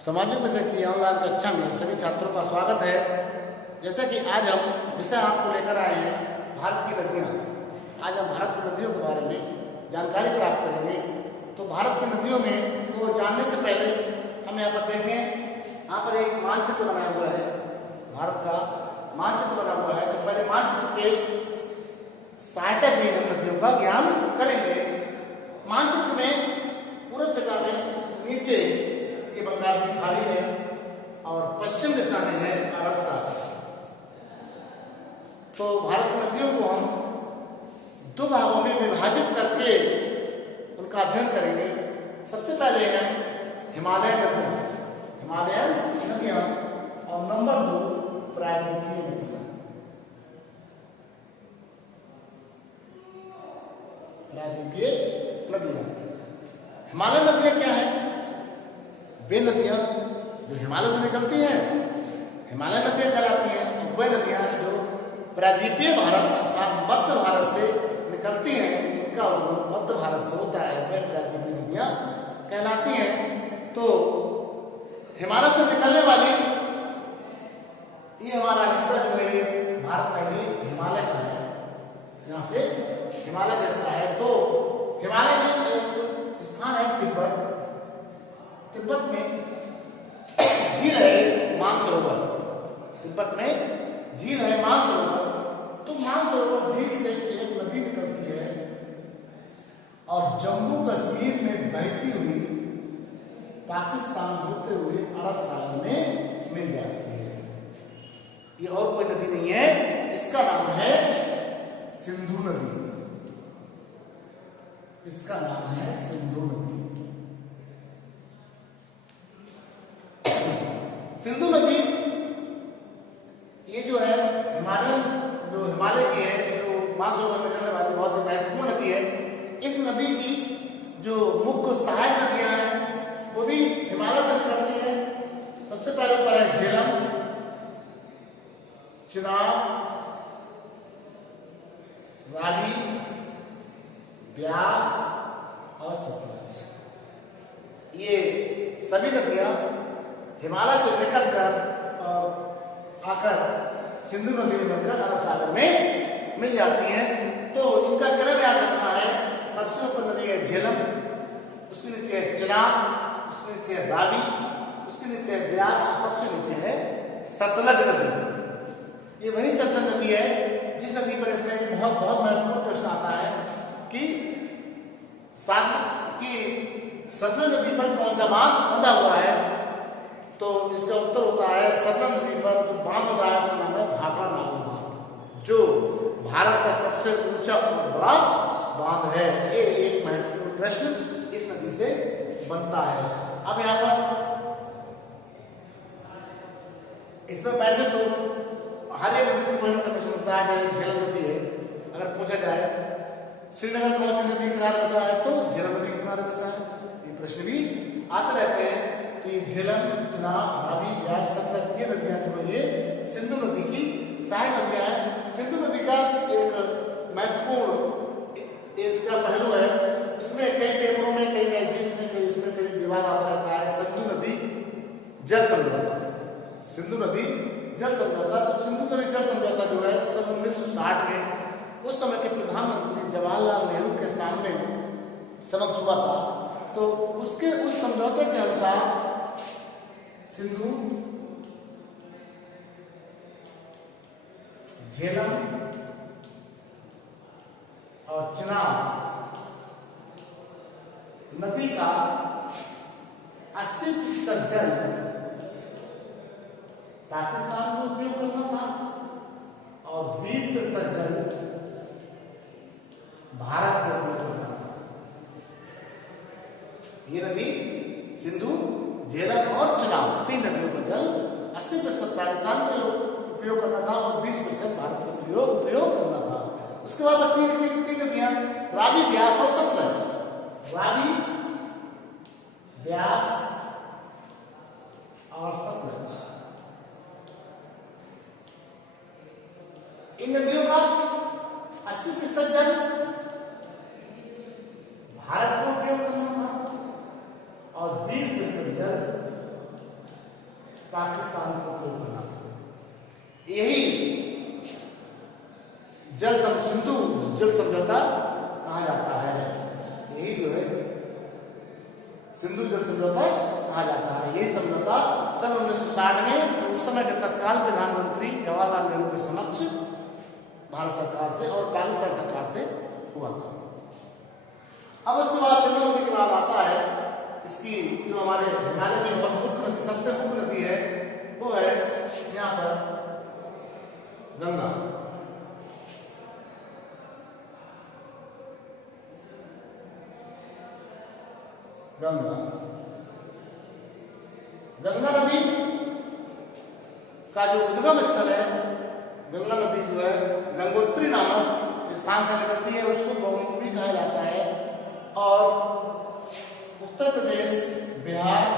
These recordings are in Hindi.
सामाजिक विषय की ऑनलाइन कक्षा में सभी छात्रों का स्वागत है। जैसा कि आज हम विषय आपको लेकर आए हैं भारत की नदियाँ। आज हम भारत की नदियों के बारे में जानकारी प्राप्त करेंगे। तो भारत की नदियों में को जानने से पहले हम यहाँ पर देखें, यहाँ पर एक मानचित्र बनाया हुआ है, भारत का मानचित्र बना हुआ है। तो पहले मानचित्र के सहायता से हम नदियों का ज्ञान करेंगे। मानचित्र में पूर्व दिशा में नीचे ये बंगाल की खाड़ी है और पश्चिम दिशा में है अरब सागर। तो भारत की नदियों को हम दो भागों में विभाजित करके उनका अध्ययन करेंगे। सबसे पहले है हिमालयन नदियां और नंबर 2 प्रायद्वीपीय नदियां। हिमालयन नदियां क्या है? वे नदियां जो हिमालय से निकलती हैं हिमालयन नदियां कहलाती हैं। और वे नदियां जो प्रायद्वीपीय भारत अर्थात मध्य भारत से निकलती हैं, इनका उद्गम मध्य भारत से होता है, वे प्रायद्वीपीय नदियां कहलाती हैं। तो हिमालय से निकलने वाली ये हमारा हिस्सा जो है भारत का ये हिमालय का है, यहाँ से हिमालय जैसा है। तो हिमालय में एक स्थान है तिब्बत। तिब्बत में झील है मानसरोवर। तिब्बत में झील है मानसरोवर। तो मानसरोवर झील से एक नदी निकलती है और जम्मू कश्मीर में बहती हुई पाकिस्तान होते हुए अरब सागर में मिल जाती है। ये और कोई नदी नहीं है, इसका नाम है सिंधु नदी। इसका नाम है सिंधु नदी। सिंधु नदी ये जो है हिमालय की है, जो मानसरोवर में निकलने वाली बहुत ही महत्वपूर्ण नदी है। इस नदी की जो मुख्य सहायक नदियां हैं वो भी हिमालय से निकलती हैं। सबसे पहले ऊपर है झेलम, चिनाब, रावी, ब्यास और सतलज। ये सभी नदियां हिमालय से निकलकर आकर सिंधु नदी में मिलकर अरब सागर में मिल जाती हैं। तो इनका क्रम याद रखना है। सबसे ऊपर नदी है झेलम, उसके नीचे है चिनाब, उसके नीचे है रावी, उसके नीचे है ब्यास और सबसे नीचे है सतलज नदी। ये वही सतलज नदी है जिस नदी पर इसमें बहुत महत्वपूर्ण प्रश्न आता है कि सतलज नदी पर कौन सा बांध बंधा हुआ है। तो इसका उत्तर होता है सतलज नदी पर जो बांध बना है उसका नाम है भाखड़ा नागल बांध, जो भारत का सबसे ऊंचा और बड़ा बांध है। ये एक महत्वपूर्ण प्रश्न इस नदी से बनता है। अब यहाँ पर इसमें वैसे तो हर एक नदी से कोई ना प्रश्न होता है। झेलम नदी है, अगर पूछा जाए श्रीनगर कौन सी नदी किनारे बसा है तो झेलम नदी किनारे बसा है। ये प्रश्न भी आते रहते हैं। तो ये झेलम, चिनाब, रावी, ब्यास, सतलज ये नदियां जो है ये सिंधु नदी की सहायक नदियां हैं। सिंधु नदी का एक महत्वपूर्ण इसका पहलू है, इसमें कई पेपरों में, कई मैगजीन्स में, कई इसमें कई विवाद आता रहता है। सिंधु नदी जल समझौता। सिंधु नदी जल समझौता। तो सिंधु नदी जल समझौता जो है सन 1960 में उस समय के प्रधानमंत्री जवाहरलाल नेहरू के सामने समक्ष हुआ था। तो उसके उस समझौते के अनुसार सिंधु, झेलम और चिनाब नदी का 80% जल पाकिस्तान को उपयोग करना था और 20% जल भारत को उपयोग करना था। ये नदी सिंधु, झेलम और चिनाब तीन नदियों का जल 80% पाकिस्तान को उपयोग करना था और 20% भारत को उपयोग करना था। उसके बाद तीन नदियां रावी, ब्यास और सतलज। रावी, ब्यास और सतलज इन नदियों का 80% जल भारत को उपयोग करना था और 20% जल पाकिस्तान को उपयोग करना था। यही सिंधु जल समझौता कहा जाता है। यही जो है सिंधु जल समझौता कहा जाता है। यही समझौता सन 1960 में उस समय के तत्काल प्रधानमंत्री जवाहरलाल नेहरू के समक्ष भारत सरकार से और पाकिस्तान सरकार से हुआ था। अब उसके बाद सिंधु नदी के बाद आता है इसकी जो हमारे हिमालय की बहुत मुख्य नदी, सबसे मुख्य नदी है, वो है यहाँ पर गंगा। गंगा नदी का जो उद्गम स्थल है, गंगा नदी जो है गंगोत्री नामक स्थान से निकलती है, उसको गौमुखी कहा जाता है। और उत्तर प्रदेश, बिहार,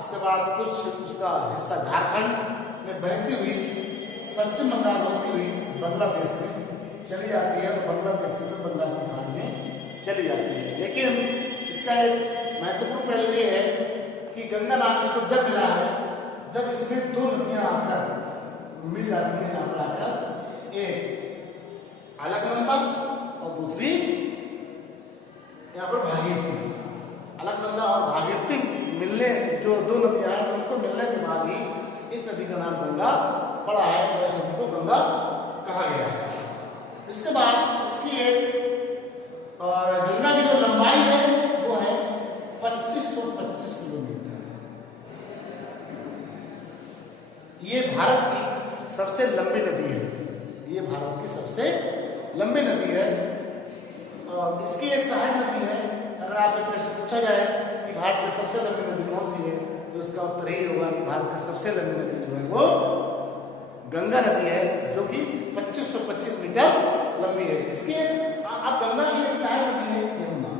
उसके बाद कुछ उसका हिस्सा झारखंड में बहती हुई पश्चिम बंगाल होती हुई बांग्लादेश में चली जाती है और बांग्लादेश से बंगाल की खाड़ी में चली जाती है। लेकिन इसका एक महत्वपूर्ण पहलू ये है कि गंगा नाम इसको जब मिला है जब इसमें दो नदियां आकर मिल जाती हैं, यहाँ पर आकर, एक अलकनंदा और दूसरी यहाँ पर भागीरथी। अलकनंदा और भागीरथी मिलने, जो दो नदियां हैं उनको मिलने के बाद ही इस नदी का नाम गंगा पड़ा है और इस नदी को गंगा कहा गया है। इसके बाद इसकी एक और गंगा की जो लंबाई है वो है 2525 किलोमीटर। ये भारत की सबसे लंबी नदी है। ये भारत की सबसे लंबी नदी है और इसकी एक सहायक नदी है। अगर आपसे प्रश्न पूछा जाए कि भारत की सबसे लंबी नदी कौन सी है, तो इसका उत्तर यही होगा कि भारत की सबसे लंबी नदी जो है वो गंगा नदी है, जो कि 2525 मीटर लंबी है। इसके अब गंगा की एक सहायक नदी है यमुना।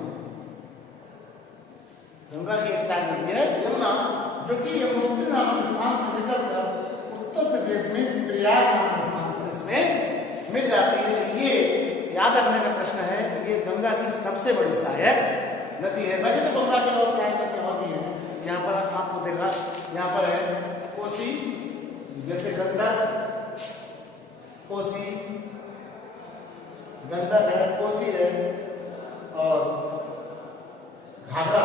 गंगा की एक सहायक नदी है यमुना, जो कि यमुनोत्री नामक स्थान से निकलकर उत्तर प्रदेश में प्रयाग नामक स्थान पर इसमें मिल जाती है। ये याद रखने का प्रश्न है, ये गंगा की सबसे बड़ी सहायक नदी है। वैसे तो गंगा की और सहायक नदी और भी है। यहाँ पर आपको देखा, यहाँ पर है कोसी, जैसे गंडक, कोसी, गंडक है, कोसी है और घाघरा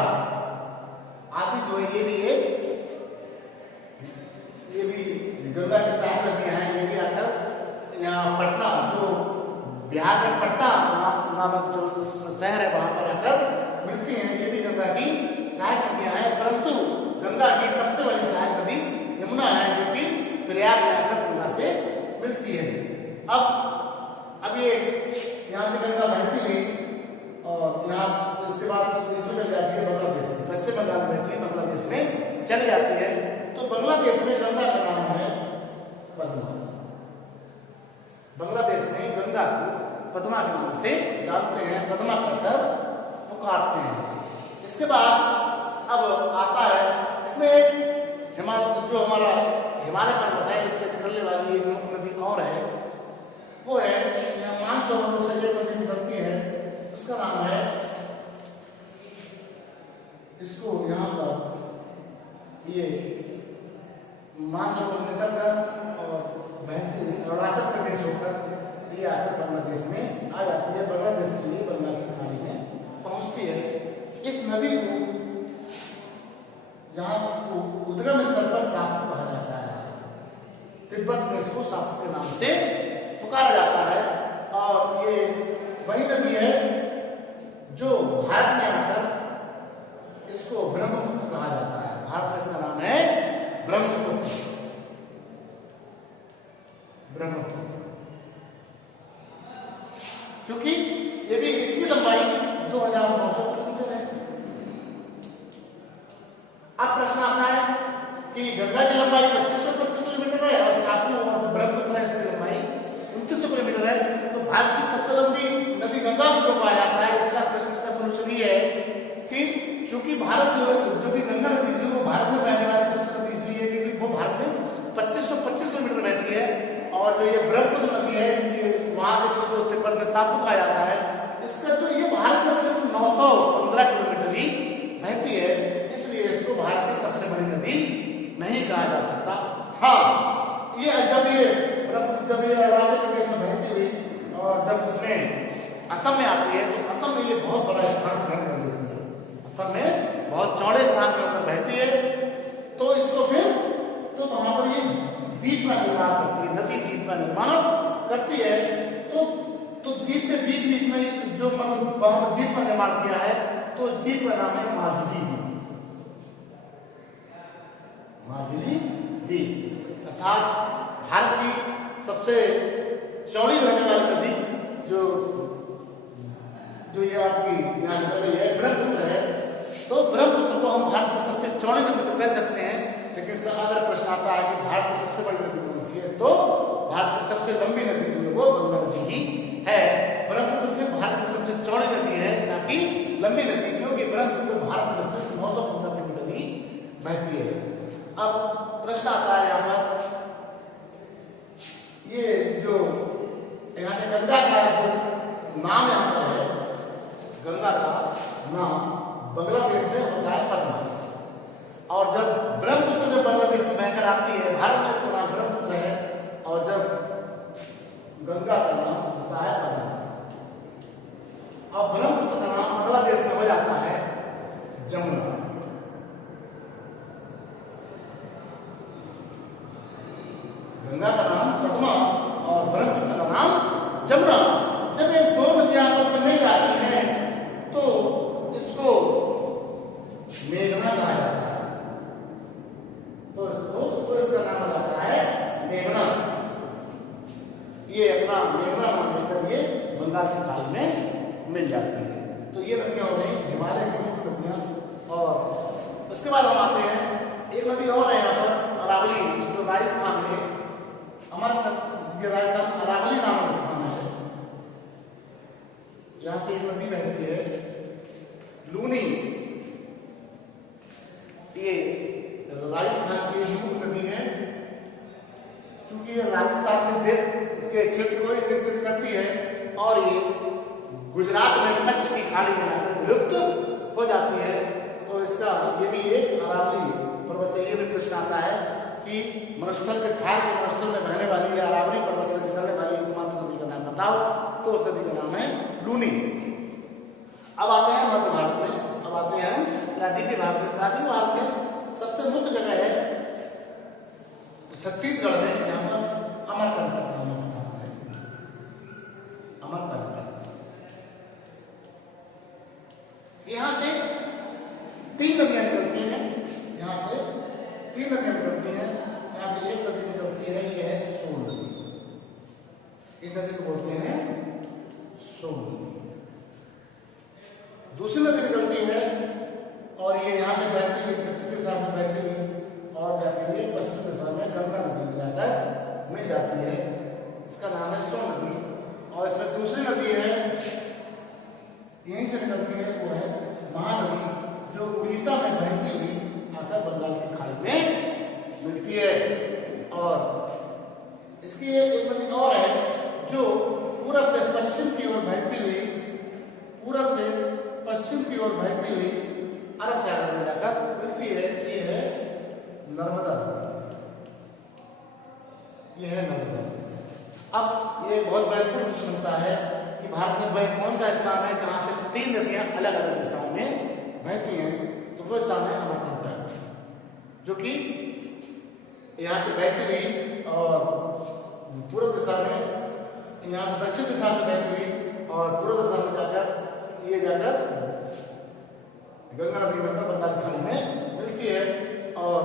आदि जो है, ये भी गंगा की सहायक नदियां हैं। ये भी आकर यहाँ पटना, जो बिहार में पटना नामक जो शहर है वहां पर आकर मिलती हैं। ये भी गंगा की सहायक नदियां हैं, परंतु गंगा की सबसे बड़ी सहायक नदी यमुना है, जो कि प्रयाग में आकर गंगा से मिलती है। अब ये यहाँ से गंगा बहती हुई और यहाँ इसके बाद इसमें चल जाती है बांग्लादेश में, पश्चिम बंगाल में बहती हुई बांग्लादेश में चली जाती है। तो बांग्लादेश में गंगा का नाम है पद्मा। बांग्लादेश में गंगा को पद्मा के नाम से जानते हैं, पद्मा कहकर पुकारते हैं। इसके बाद अब आता है इसमें जो हमारा हिमालय पर्वत है, इससे निकलने वाली एक मुख्य नदी और है, वो है मानसरोवर से एक नदी निकलती है, उसका नाम है, इसको यहाँ पर ये मानसरोवर निकलकर और बहती हुई अरुणाचल प्रदेश होकर ये आकर बांग्लादेश में आ जाती है। बांग्लादेश से ये बंगाल की खाड़ी में पहुंचती है। इस नदी को जहाँ उद्गम स्थल पर साप्त कहा जाता है। तिब्बत में इसको साप्त के नाम से पुकारा जाता है और ये वही नदी है जो भारत में आकर इसको ब्रह्मपुत्र कहा जाता है। भारत में इसका नाम है ब्रह्मपुत्र। क्योंकि ये भी इसकी लंबाई 2900 किलोमीटर है। अब प्रश्न आता है कि गंगा की लंबाई 2525 किलोमीटर है और सापुर और जो ब्रह्मपुत्र है इसकी लंबाई 2900 किलोमीटर है। तो भारत की सबसे लंबी नदी गंगा को कहा जाता है। इसका प्रश्न, इसका सोल्यूशन ये है कि चूंकि भारत जो भी गंगा नदी थी वो भारत में बहने वाली सबसे नदी इसलिए क्योंकि वो भारत में 2525 किलोमीटर बहती है और जो ये ब्रह्मपुत्र नदी है ये वहां से इसको तिब्बत में सापुर कहा जाता है। इसका तो ये भारत में सिर्फ 915 किलोमीटर ही बहती है, इसलिए कहा जा सकता। हाँ, ये जब ये अरुणाचल प्रदेश में बहती हुई और जब इसमें असम में आती है तो असम में ये बहुत बड़ा स्थान ग्रहण कर लेती है। असम में बहुत चौड़े स्थान के ऊपर बहती है, तो इसको फिर तो वहां पर ये द्वीप का निर्माण करती है, नदी द्वीप का निर्माण करती है। तो द्वीप के बीच बीच में जो मतलब वहां पर द्वीप का निर्माण किया है, तो द्वीप का नाम है माजुली द्वीप। माजुली द्वीप अर्थात भारत की सबसे चौड़ी बहने वाली नदी जो ये आपकी यहाँ निकल रही है ब्रह्मपुत्र है। तो ब्रह्मपुत्र को हम भारत की सबसे चौड़ी नदी तो कह सकते हैं, लेकिन इसका अगर प्रश्न आता है कि भारत की सबसे बड़ी नदी कौन सी है, तो भारत की सबसे लंबी नदी जो है वो गंगा नदी ही है। ब्रह्मपुत्र से भारत की सबसे चौड़ी नदी है, ना कि लंबी नदी, क्योंकि ब्रह्मपुत्र भारत में सिर्फ 915 किलोमीटर ही बहती है। अब प्रश्न आता है यहाँ पर, ये जो यहाँ से गंगा का जो नाम यहाँ पर है, गंगा का नाम बांग्लादेश में होता है पद्मा, और जब ब्रह्मपुत्र जब बांग्लादेश में बहकर आती है, भारत में इसका नाम ब्रह्मपुत्र है, और जब गंगा का नाम होता है पद्मा। अब ब्रह्मपुत्र का नाम बांग्लादेश में हो जाता है जमुना। गंगा का नाम पद्मा और ब्रह्मपुत्र का नाम जमुना। जब ये दो नदियां आपस में नहीं आती हैं, तो इसको मेघना कहा जाता है। तो इसका नाम हो जाता है मेघना। ये अपना मेघना नाम लेकर ये बंगाल की खाड़ी में मिल जाती है। तो ये नदियां हो गई हिमालय की मुख्य नदियां। और उसके बाद हम आते हैं, एक नदी और है यहाँ पर अरावली, जो राजस्थान में ये राजस्थान अरावली नामक स्थान है। यहां से एक नदी बहती है लूनी। ये राजस्थान की मुख्य नदी है, क्योंकि ये राजस्थान के देश के क्षेत्र को सिंचित करती है, और ये गुजरात में कच्छ की खाड़ी में आकर विलुप्त हो जाती है। तो इसका ये भी एक अरावली पर्वत से ये भी प्रश्न आता है कि मरुस्थल के ठार के मरुस्थल में बहने वाली या अरावली पर्वत से निकलने वाली एकमात्र नदी का नाम बताओ, तो उस नदी का नाम है लूनी। अब आते हैं मध्य भारत में, अब आते हैं प्रायद्वीपीय भारत में। प्रायद्वीपीय भारत में सबसे मुख्य जगह है छत्तीसगढ़ में, यहाँ पर अमरकंटक नामक स्थान है। अमरकंटक यहाँ से 3 नदियां निकलती हैं, यहाँ से 3 नदियां निकलती हैं। यहाँ से एक नदी निकलती है, यह है सोन नदी। इस नदी को बोलते हैं सोन नदी। दूसरी नदी निकलती है और ये यहाँ से बहती हुई दक्षिण दिशा से बहती हुई और जाकर ये पश्चिम दिशा में गंगा नदी में जाकर मिल जाती है। इसका नाम है सोन नदी। और इसमें दूसरी नदी है यहीं से निकलती है, वो है महानदी, जो उड़ीसा में बहती हुई आकर बंगाल की खाड़ी में मिलती है। और इसकी एक नदी और है जो पूरब से पश्चिम की ओर बहती हुई, पूरब से पश्चिम की ओर बहती हुई अरब सागर में जाकर मिलती है। ये है नर्मदा नदी। ये है नर्मदा नदी। अब ये बहुत महत्वपूर्ण प्रश्न होता है कि भारत में वह कौन सा स्थान है जहां से 3 नदियां अलग अलग दिशाओं में बहती हैं, तो वो स्थान है अमरकंटक, जो कि यहाँ से बहती हुई और पूर्व दिशा में, यहाँ से दक्षिण दिशा से बहती हुई और पूर्व दिशा में जाकर ये जाकर गंगा नदी बनकर बंगाल की खाड़ी में मिलती है। और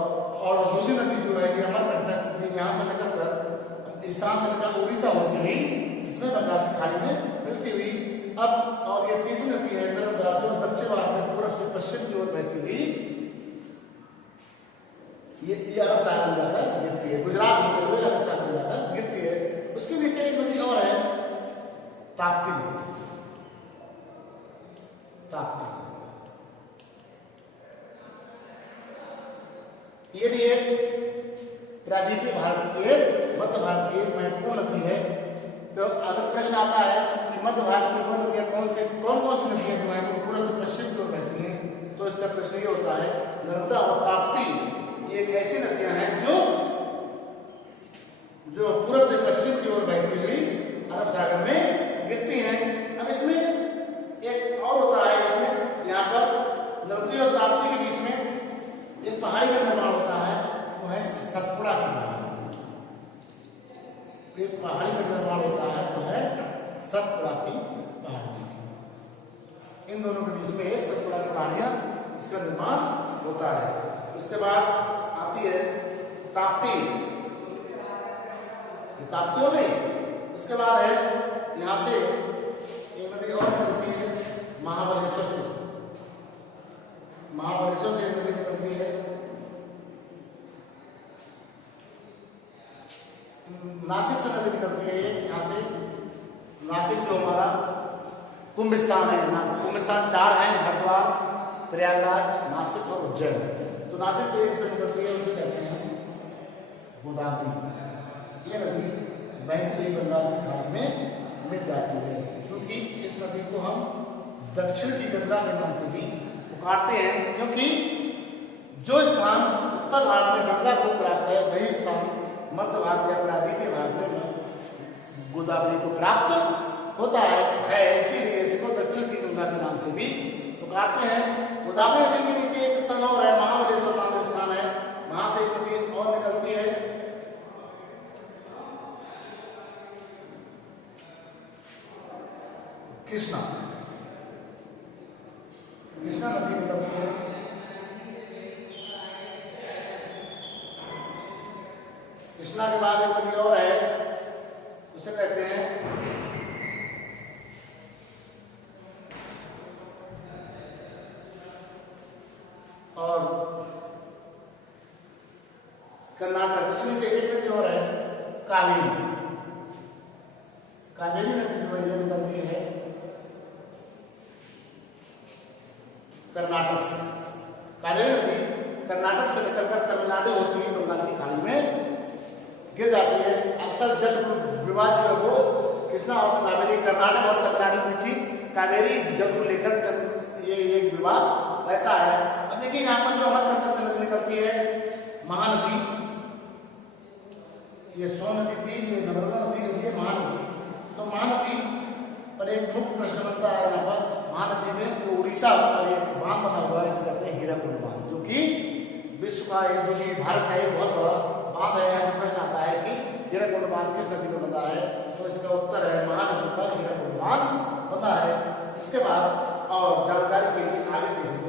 दूसरी नदी जो है ये अमरकंटक, यहाँ से निकलकर इस स्थान से निकल उड़ीसा होती हुई इसमें बंगाल की खाड़ी में मिलती हुई। अब और ये तीसरी नदी है नर्मदा, जो दक्षिण भारत में पूर्व से पश्चिम की ओर बहती हुई ये अरब सागर में जाकर गिरती है, गुजरात होते हुए अरब सागर में जाकर गिरती है। उसके नीचे एक नदी और है ताप्ती नदी। ताप्ती नदी ये भी एक प्रायद्वीपीय भारत की, मध्य भारत की एक महत्वपूर्ण नदी है। तो अगर प्रश्न आता है कि मध्य भारत की कौन नदियां कौन सी नदियां जो है वो पूर्व से पश्चिम की ओर बहती हैं, तो इसका प्रश्न ये होता है नर्मदा और ताप्ती ये एक ऐसी नदियां हैं जो पहाड़ी का निर्माण होता है वो है सतपुड़ा की पहाड़ी। इन दोनों के बीच में एक सतपुड़ा की पहाड़ियां इसका निर्माण होता है। उसके बाद आती है ताप्ती, ताप्ती हो गई। उसके बाद है यहाँ से एक नदी और निकलती है महाबलेश्वर से, महाबलेश्वर से एक नदी निकलती है नासिक से नदी निकलती है एक, यहाँ से नासिक जो हमारा कुंभ स्थान है ना, कुंभ स्थान 4 है, हरिद्वार, प्रयागराज, नासिक और उज्जैन। तो नासिक से एक नदी निकलती है उसे कहते हैं गोदावरी। ये नदी बहती हुई बंगाल की खाड़ी में मिल जाती है, क्योंकि इस नदी को हम दक्षिण की गंगा के नाम से भी पुकारते हैं, क्योंकि जो स्थान उत्तर भारत में गंगा को प्राप्त है वही स्थान मध्य भारत या प्रादीपीय भारत में गोदावरी को प्राप्त होता है। इसीलिए इसको दक्षिण की गंगा के नाम से भी पुकारते हैं। गोदावरी नदी के नीचे एक स्थान और है, महाबलेश्वर नाम का स्थान है, वहां से एक नदी और निकलती है कृष्णा, कृष्णा नदी निकलती है। कृष्णा के बाद एक नदी और है, उसे कहते हैं और कर्नाटक, उसमें एक नदी और है कावेरी। कावेरी नदी जो है निकलती है कर्नाटक से। कावेरी नदी कर्नाटक से निकलकर तमिलनाडु होती हुई बंगाल की खाड़ी में गिर जाती है। अक्सर जब विवाद जो है वो कृष्णा और कावेरी, कर्नाटक और तमिलनाडु के बीच कावेरी जल को लेकर ये एक विवाद रहता है। अब देखिए यहाँ पर जो अमरकंटक से नदी निकलती है महानदी, ये सोन नदी थी, ये नर्मदा नदी और ये महानदी। तो महानदी पर एक मुख्य प्रश्न बनता है यहाँ पर, महानदी में तो उड़ीसा पर एक बांध बना हुआ है, इसे कहते हैं हीराकुंड बांध, जो कि विश्व का एक, जो कि भारत का एक बहुत बड़ा बांध है। यहाँ से प्रश्न आता है कि हीराकुंड बांध किस नदी में बना है, तो इसका उत्तर है महानदी पर हीराकुंड बांध बना है। इसके बाद और जानकारी के लिए आगे देखिए